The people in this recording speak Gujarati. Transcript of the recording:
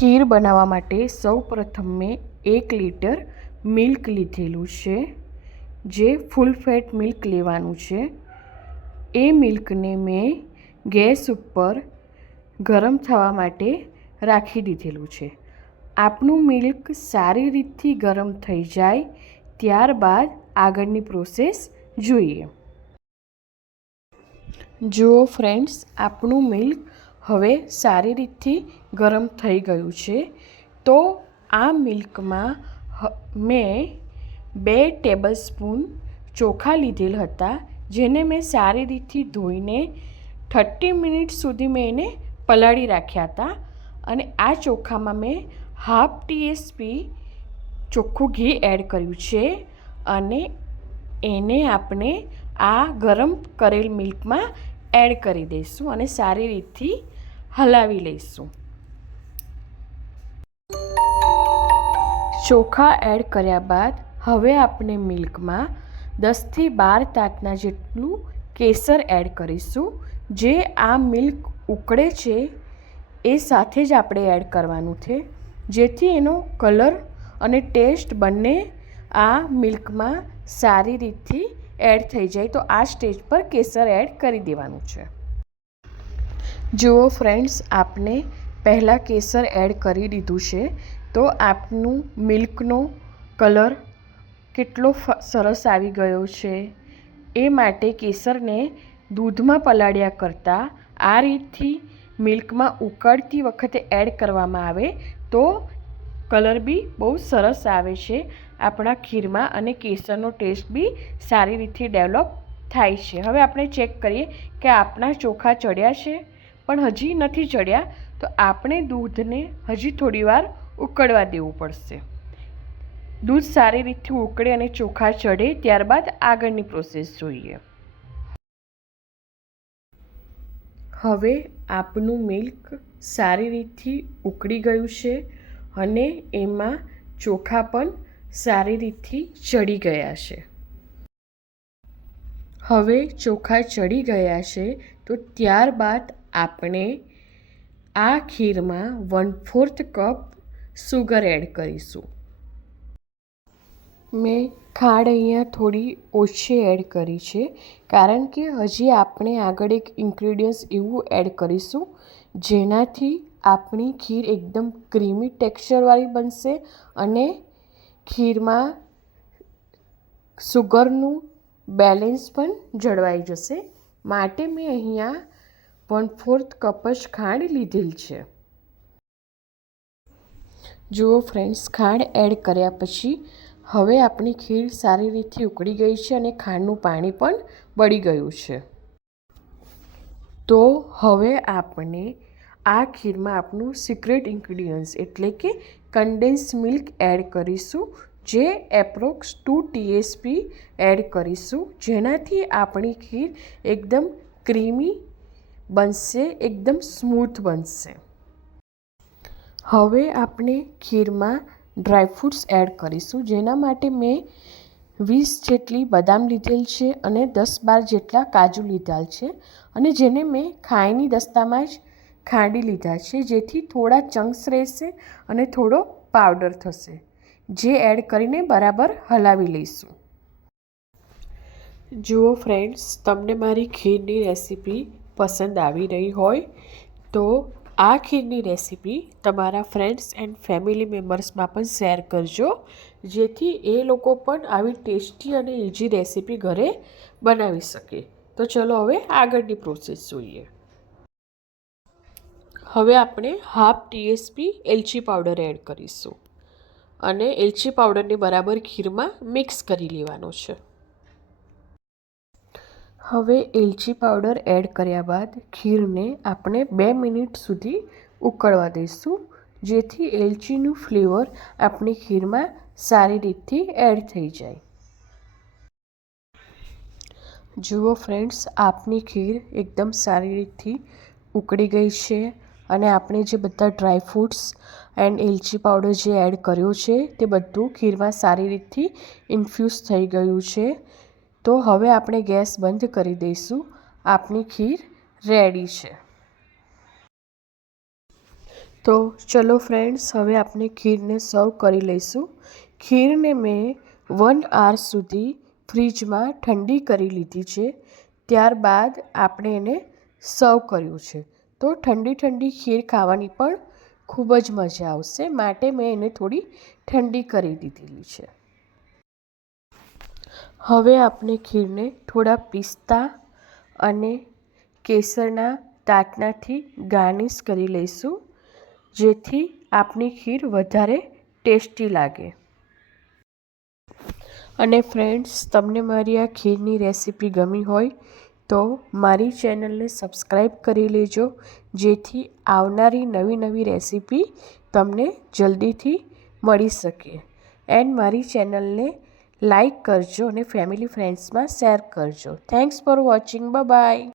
ખીર બનાવવા માટે સૌપ્રથમ મેં 1 લીટર મિલ્ક લીધેલું છે, જે ફૂલ ફેટ મિલ્ક લેવાનું છે. એ મિલ્કને મેં ગેસ ઉપર ગરમ થવા માટે રાખી દીધેલું છે. આપણું મિલ્ક સારી રીતથી ગરમ થઈ જાય ત્યારબાદ આગળની પ્રોસેસ જોઈએ. જુઓ ફ્રેન્ડ્સ, આપણું મિલ્ક હવે સારી રીતથી ગરમ થઈ ગયું છે. તો આ મિલ્કમાં મેં 2 ટેબલસ્પૂન ચોખા લીધેલ હતા, જેને મેં સારી રીતથી ધોઈને 30 મિનિટ સુધી મેં એને પલાળી રાખ્યા હતા. અને આ ચોખામાં મેં હાફ ટીએસપી ચોખ્ખું ઘી એડ કર્યું છે અને એને આપણે આ ગરમ કરેલ મિલ્કમાં એડ કરી દઈશું અને સારી રીતથી હલાવી લઈશું. ચોખા એડ કર્યા બાદ હવે આપણે મિલ્કમાં 10 થી 12 તાતના જેટલું કેસર એડ કરીશું. જે આ મિલ્ક ઉકળે છે એ સાથે જ આપણે એડ કરવાનું છે, જેથી એનો કલર અને ટેસ્ટ બંને આ મિલ્કમાં સારી રીતથી એડ થઈ જાય. તો આ સ્ટેજ પર કેસર એડ કરી દેવાનું છે. જુઓ ફ્રેન્ડ્સ, આપણે પહેલાં કેસર એડ કરી દીધું છે, તો આપનું મિલ્કનો કલર કેટલો સરસ આવી ગયો છે. એ માટે કેસરને દૂધમાં પલાળ્યા કરતાં આ રીતથી મિલ્કમાં ઉકળતી વખતે એડ કરવામાં આવે તો કલર બી બહુ સરસ આવે છે આપણા ખીરમાં અને કેસરનો ટેસ્ટ બી સારી રીતે ડેવલપ થાય છે. હવે આપણે ચેક કરીએ કે આપણા ચોખા ચડ્યા છે, પણ હજી નથી ચડ્યા, તો આપણે દૂધને હજી થોડીવાર ઉકળવા દેવું પડશે. દૂધ સારી રીતે ઉકળે અને ચોખા ચડે ત્યારબાદ આગળની પ્રોસેસ જોઈએ. હવે આપનું મિલ્ક સારી રીતથી ઉકળી ગયું છે અને એમાં ચોખા પણ સારી રીતથી ચડી ગયા છે. હવે ચોખા ચડી ગયા છે તો ત્યારબાદ આપણે આ ખીરમાં 1/4 કપ સુગર એડ કરીશું. મેં ખાંડ અહીંયા થોડી ઓછી એડ કરી છે, કારણ કે હજી આપણે આગળ એક ઇન્ગ્રેડિયન્ટ્સ એવું એડ કરીશું જેનાથી આપણી ખીર એકદમ ક્રીમી ટેક્સચરવાળી બનશે અને ખીરમાં સુગરનું બેલેન્સ પણ જળવાઈ જશે. માટે મેં અહીંયા 1/4 કપ જ ખાંડ લીધેલ છે. જુઓ ફ્રેન્ડ્સ, ખાંડ એડ કર્યા પછી હવે આપણી ખીર સારી રીતે ઉકળી ગઈ છે અને ખાંડનું પાણી પણ બળી ગયું છે. તો હવે આપણે આ ખીરમાં આપણું સિક્રેટ ઇન્ગ્રેડિયન્ટ્સ એટલે કે કન્ડેન્સ મિલ્ક એડ કરીશું, જે એપ્રોક્સ 2 ટીએસપી એડ કરીશું, જેનાથી આપણી ખીર એકદમ ક્રીમી બનશે, એકદમ સ્મૂથ બનશે. હવે આપણે ખીરમાં ડ્રાયફ્રૂટ્સ એડ કરીશું, જેના માટે મેં 20 જેટલી બદામ લીધેલ છે અને 10-12 જેટલા કાજુ લીધા છે અને જેને મેં ખાયની દસ્તામાં જ ખાંડી લીધા છે, જેથી થોડા ચંક્સ રહેશે અને થોડો પાવડર થશે, જે એડ કરીને બરાબર હલાવી લઈશું. જુઓ ફ્રેન્ડ્સ, તમને મારી ખીરની રેસીપી પસંદ આવી રહી હોય તો આ ખીરની રેસીપી તમારા ફ્રેન્ડ્સ એન્ડ ફેમિલી મેમ્બર્સમાં પણ શેર કરજો, જેથી એ લોકો પણ આવી ટેસ્ટી અને ઇઝી રેસીપી ઘરે બનાવી શકે. તો ચલો હવે આગળની પ્રોસેસ જોઈએ. હવે આપણે હાફ ટીએસપી એલચી પાવડર એડ કરીશું અને એલચી પાવડરને બરાબર ખીરમાં મિક્સ કરી લેવાનો છે. હવે એલચી પાવડર એડ કર્યા બાદ ખીરને આપણે 2 મિનિટ સુધી ઉકળવા દઈશું, જેથી એલચીનું ફ્લેવર આપણી ખીરમાં સારી રીતથી એડ થઈ જાય. જુઓ ફ્રેન્ડ્સ, આપની ખીર એકદમ સારી રીતથી ઉકળી ગઈ છે અને આપણે જે બધા ડ્રાયફ્રૂટ્સ એન્ડ એલચી પાવડર જે એડ કર્યો છે તે બધું ખીરમાં સારી રીતથી ઇન્ફ્યુઝ થઈ ગયું છે. તો હવે આપણે ગેસ બંધ કરી દઈશું. આપણી ખીર રેડી છે. તો ચલો ફ્રેન્ડ્સ, હવે આપણે ખીરને સર્વ કરી લઈશું. ખીરને મેં 1 hour સુધી ફ્રીજમાં ઠંડી કરી લીધી છે. ત્યારબાદ આપણે એને સર્વ કર્યું છે. તો ઠંડી ઠંડી ખીર ખાવાની પણ ખૂબ જ મજા આવશે, માટે મેં એને થોડી ઠંડી કરી દીધેલી છે. હવે આપણે ખીરને થોડા પિસ્તા અને કેસરના તાતણાથી ગાર્નિશ કરી લઈશું, જેથી આપણી ખીર વધારે ટેસ્ટી લાગે. અને ફ્રેન્ડ્સ, તમને મારી આ ખીરની રેસીપી ગમી હોય તો મારી ચેનલને સબસ્ક્રાઈબ કરી લેજો, જેથી આવનારી નવી નવી રેસીપી તમને જલ્દીથી મળી શકે. એન્ડ મારી ચેનલને લાઈક કરજો અને ફેમિલી ફ્રેન્ડ્સમાં શેર કરજો. Thanks for watching. Bye bye.